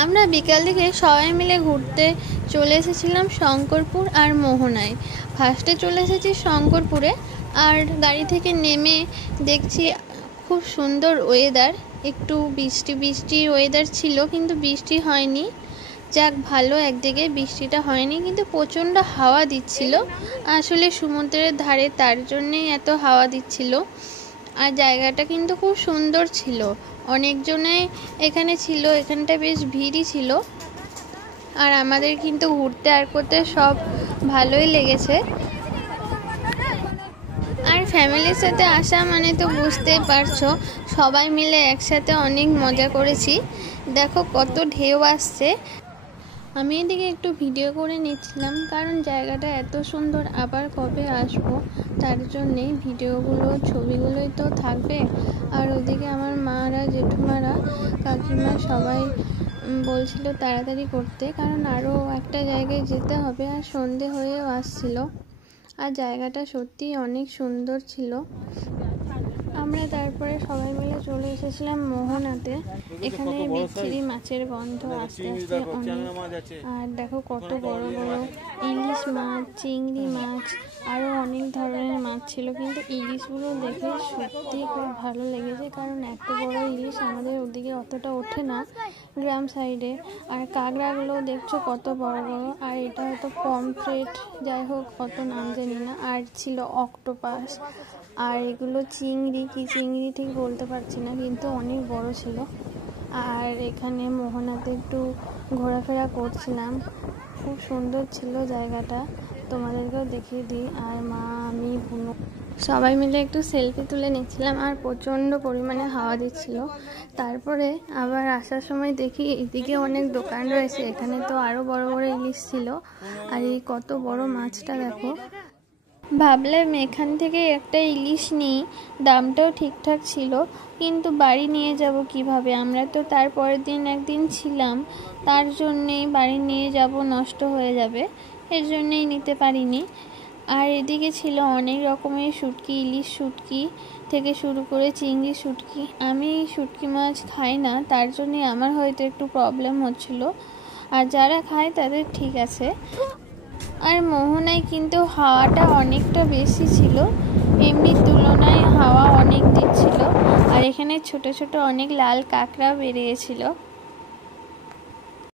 আমরা বিকাল থেকে সবাই মিলে ঘুরতে চলে এসেছিলাম শঙ্করপুর আর মোহনায়। ফার্স্টে চলে এসেছি শঙ্করপুরে, আর গাড়ি থেকে নেমে দেখছি খুব সুন্দর ওয়েদার। একটু বৃষ্টি বৃষ্টির ওয়েদার ছিল, কিন্তু বৃষ্টি হয়নি। যাক ভালো, একদিকে বৃষ্টিটা হয়নি, কিন্তু প্রচণ্ড হাওয়া দিচ্ছিল। আসলে সমুদ্রের ধারে, তার জন্যেই এত হাওয়া দিচ্ছিল। আর জায়গাটা কিন্তু খুব সুন্দর ছিল, অনেকজনে এখানে ছিল, এখানটা বেশ ভিড়ই ছিল। আর আমাদের কিন্তু ঘুরতে আর করতে সব ভালোই লেগেছে। আর ফ্যামিলির সাথে আসা মানে তো বুঝতেই পারছো, সবাই মিলে একসাথে অনেক মজা করেছি। দেখো কত ঢেউ আসছে। আমি এদিকে একটু ভিডিও করে নিচ্ছিলাম, কারণ জায়গাটা এত সুন্দর, আবার কবে আসবো তার জন্যেই ভিডিওগুলো ছবিগুলোই তো থাকবে। আর ওদিকে আমার মারা, জেঠুমারা, কাকিমা সবাই বলছিল তাড়াতাড়ি করতে, কারণ আরও একটা জায়গায় যেতে হবে, আর সন্ধে হয়েও আসছিল। আর জায়গাটা সত্যিই অনেক সুন্দর ছিল। আমরা তারপরে সবাই মিলে চলে এসেছিলাম মোহনাতে। এখানে বিচ্ছিরি মাছের গন্ধ আস্তে আস্তে অনেক। আর দেখো কত বড় বড় ইলিশ মাছ, চিংড়ি মাছ, আরও অনেক ধরনের মাছ ছিল। কিন্তু ইলিশগুলো দেখে সত্যি খুব ভালো লেগেছে, কারণ এত বড় ইলিশ আমাদের ওদিকে অতটা ওঠে না, গ্রাম সাইডে। আর কাঁকড়াগুলো দেখছো কত বড় বড়। আর এটা হয়তো পমফ্রেট, যাই হোক কত নাম জানি না। আর ছিল অক্টোপাস, আর এগুলো চিংড়ি, কি চিংড়ি ঠিক বলতে পারছি না, কিন্তু অনেক বড় ছিল। আর এখানে মোহনাতে একটু ঘোরাফেরা করছিলাম, খুব সুন্দর ছিল জায়গাটা, তোমাদেরকেও দেখিয়ে দিই। আর মা, আমি, বুনু সবাই মিলে একটু সেলফি তুলে নিচ্ছিলাম। আর প্রচণ্ড পরিমাণে হাওয়া দিচ্ছিল। তারপরে আবার আসার সময় দেখি এদিকে অনেক দোকান রয়েছে, এখানে তো আরও বড় বড় ইলিশ ছিল। আর এই কত বড় মাছটা দেখো। ভাবলাম এখান থেকে একটা ইলিশ নিই, দামটাও ঠিকঠাক ছিল, কিন্তু বাড়ি নিয়ে যাব কিভাবে? আমরা তো তার পরের দিন একদিন ছিলাম, তার জন্যেই বাড়ি নিয়ে যাব, নষ্ট হয়ে যাবে, এর জন্যেই নিতে পারিনি। আর এদিকে ছিল অনেক রকমের শুটকি, ইলিশ শুটকি থেকে শুরু করে চিংড়ি শুটকি। আমি শুটকি মাছ খাই না, তার জন্যে আমার হয়তো একটু প্রবলেম হচ্ছিল, আর যারা খায় তাদের ঠিক আছে। আর মোহনায় কিন্তু হাওয়াটা অনেকটা বেশি ছিল, এমনির তুলনায় হাওয়া অনেক দিচ্ছিল। আর এখানে ছোট ছোট অনেক লাল কাঁকড়া বেরিয়েছিল।